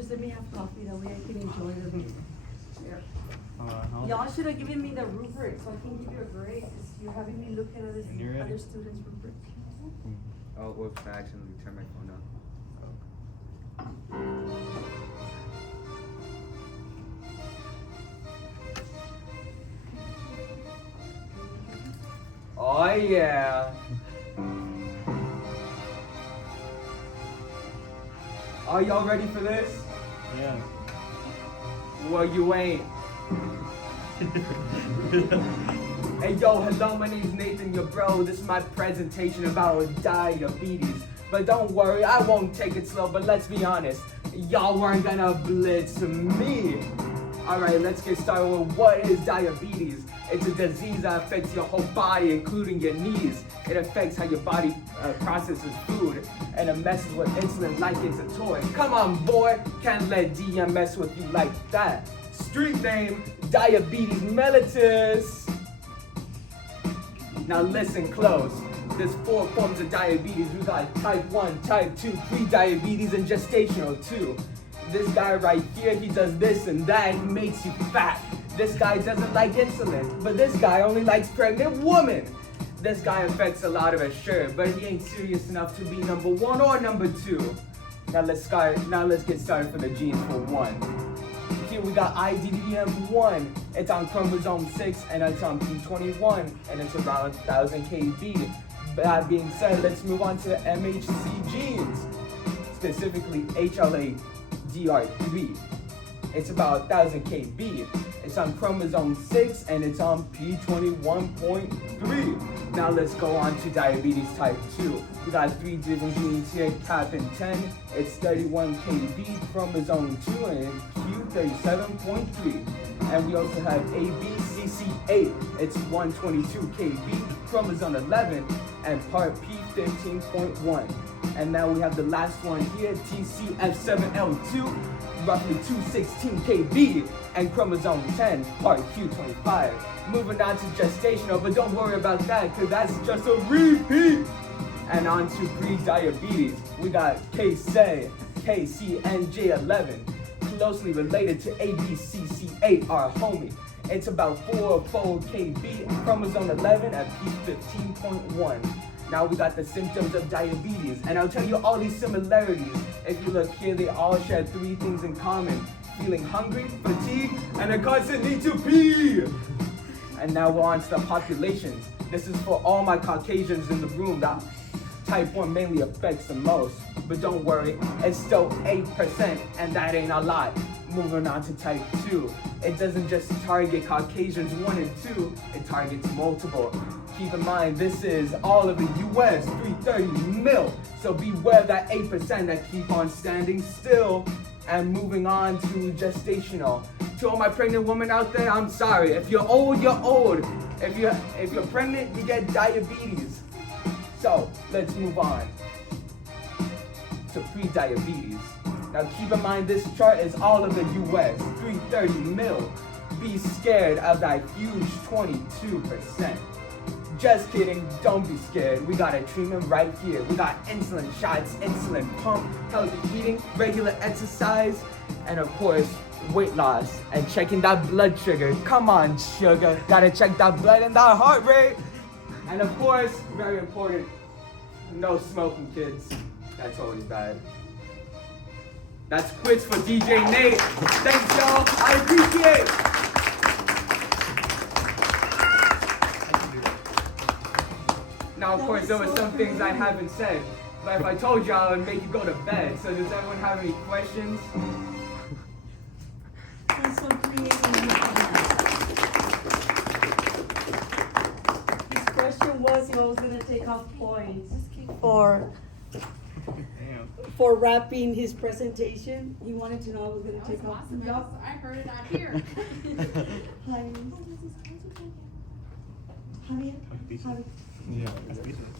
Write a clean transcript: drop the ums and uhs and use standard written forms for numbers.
Just let me have coffee, that way I can enjoy the meal. Here. How- Y'all should have given me the rubric so I can give you a grade, 'cause you're having me look at When you're ready. other students' rubric. Oh, whoops, I accidentally turned my phone on. Oh yeah. Are y'all ready for this? Yeah. Well, you ain't. Hey yo, hello, my name's Nathan, your bro. This is my presentation about diabetes. But don't worry, I won't take it slow, but let's be honest, y'all weren't gonna blitz me. Alright, let's get started with what is diabetes. It's a disease that affects your whole body, including your knees. It affects how your body processes food, and it messes with insulin like it's a toy. Come on, boy, can't let DM mess with you like that. Street name, diabetes mellitus. Now listen close. There's 4 forms of diabetes. We got type 1, type 2, pre-diabetes, and gestational 2. This guy right here, he does this and that, he makes you fat. This guy doesn't like insulin, but this guy only likes pregnant women. This guy affects a lot of us, sure, but he ain't serious enough to be number 1 or number 2. Now let's get started for the genes for 1. Here we got IDDM1. It's on chromosome 6 and it's on P21 and it's around 1000 kb. That being said, let's move on to MHC genes, specifically HLA-DR3. It's about 1000 kb. It's on chromosome 6 and it's on P21.3. Now let's go on to diabetes type 2. We got 3 different genes here. CAPN10, it's 31 kb, chromosome 2 and Q37.3. And we also have ABCC8, it's 122 kb, chromosome 11 and part P15.1. And now we have the last one here, TCF7L2, roughly 216 kb, and chromosome 10, part Q25. Moving on to gestational, but don't worry about that, because that's just a repeat. And on to pre-diabetes, we got KCNJ11, closely related to ABCC8, our homie. It's about 4-fold kb, chromosome 11 at P15.1. Now we got the symptoms of diabetes, and I'll tell you all these similarities. If you look here, they all share 3 things in common: feeling hungry, fatigue, and a constant need to pee. And now we're on to the populations. This is for all my Caucasians in the room that type 1 mainly affects the most. But don't worry, it's still 8%, and that ain't a lot. Moving on to type 2. It doesn't just target Caucasians 1 and 2, it targets multiple. Keep in mind, this is all of the US, 330 mil. So beware that 8% that keep on standing still. And moving on to gestational. To all my pregnant women out there, I'm sorry. If you're old, you're old. If you're pregnant, you get diabetes. So let's move on to pre-diabetes. Now keep in mind, this chart is all of the US, 330 mil. Be scared of that huge 22%. Just kidding, don't be scared. We got a treatment right here. We got insulin shots, insulin pump, healthy eating, regular exercise, and of course, weight loss and checking that blood sugar. Come on, sugar. Gotta check that blood and that heart rate. And of course, very important, no smoking, kids. That's always bad. That's quits for DJ Nate. Thanks, y'all. I appreciate it. Now, of course, there were some things I haven't said, but if I told y'all, it'd make you go to bed. So does everyone have any questions? He's so creative. His question was if I was gonna take off points for wrapping his presentation. He wanted to know I was gonna take off. Awesome. I heard it out here. Honey. Honey. Yeah.